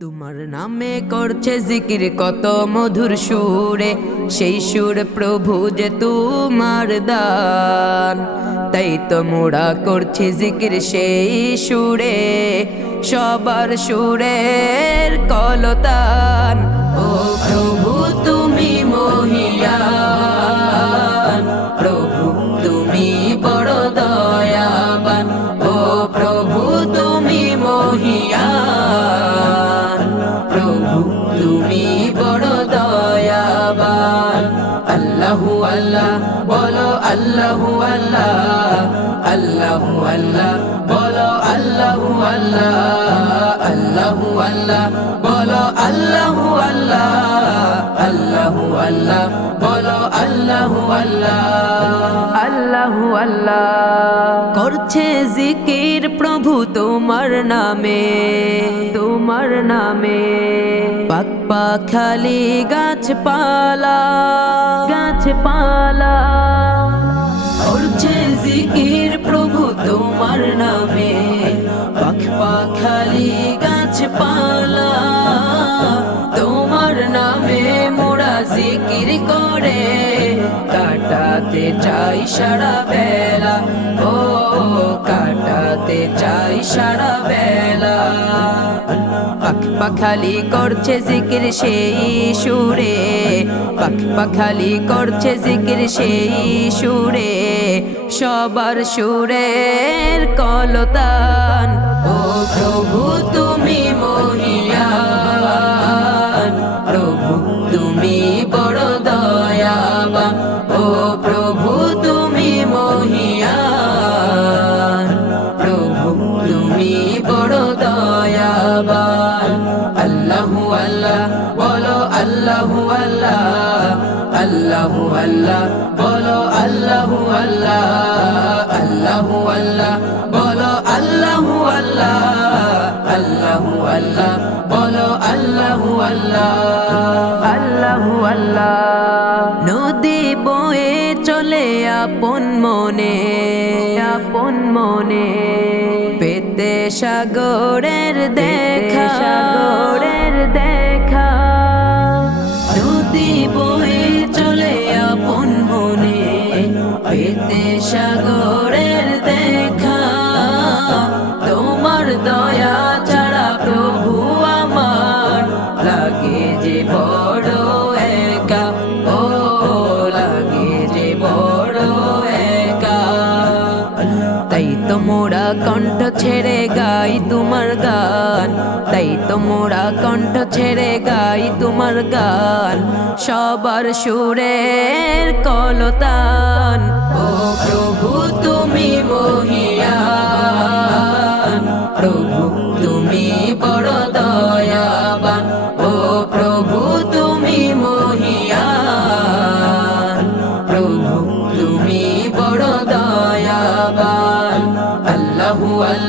তোমার নামে করছে জিকির কত মধুর সুরে। সেই সুর প্রভু যে তোমার দান, তাই তো মোড়া করছে জিকির সেই সুরে। সবার সুরের কলতান। আল্লাহু আল্লাহ আল্লাহু আল্লাহ আল্লাহু আল্লাহ আল্লাহু আল্লাহ, বলো আল্লাহু আল্লাহ আল্লাহু আল্লাহ আল্লাহু আল্লাহ আল্লাহু আল্লাহ। করছে জিকির প্রভু তোমার নামে তোমার নামে। পাক পাখালি গাছপালা গাছপালা। গাছপালা তোমার নামে মোরা জিকির করে। কাটাতে চাই সারা বেলা। ও, কাটাতে চাই সারা বেলা। পাখ পাখালি করছে জিকির সেই সুরে। পাখ পাখালি করছে জিকির সেই সুরে। সবার সুরের কলতান। ও প্রভু তুমি প্রভু তুমি মহিয়ান প্রভু তুমি বড় দয়াবান। আল্লাহু আল্লাহ, বলো আল্লাহু আল্লাহ। আল্লাহু আল্লাহ, বলো আল্লাহু আল্লাহ। আল্লাহু আল্লাহ, বলো আল্লাহু আল্লাহ। আল্লাহু আল্লাহ, বলো আল্লাহু আল্লাহ। আল্লাহু আল্লাহ। আপন মনে আপন মনে। পেতে সাগরের দেখা সাগরের দেখা। নদী বয়ে চলে আপন মনে। পেতে সাগরের তো মোরা কণ্ঠ ছেড়ে গাই তোমার গান। তাই তো মোরা কণ্ঠ ছেড়ে গাই তোমার গান। সবার সুরের কলতান। ও প্রভু তুমি মহিয়া প্রভু তুমি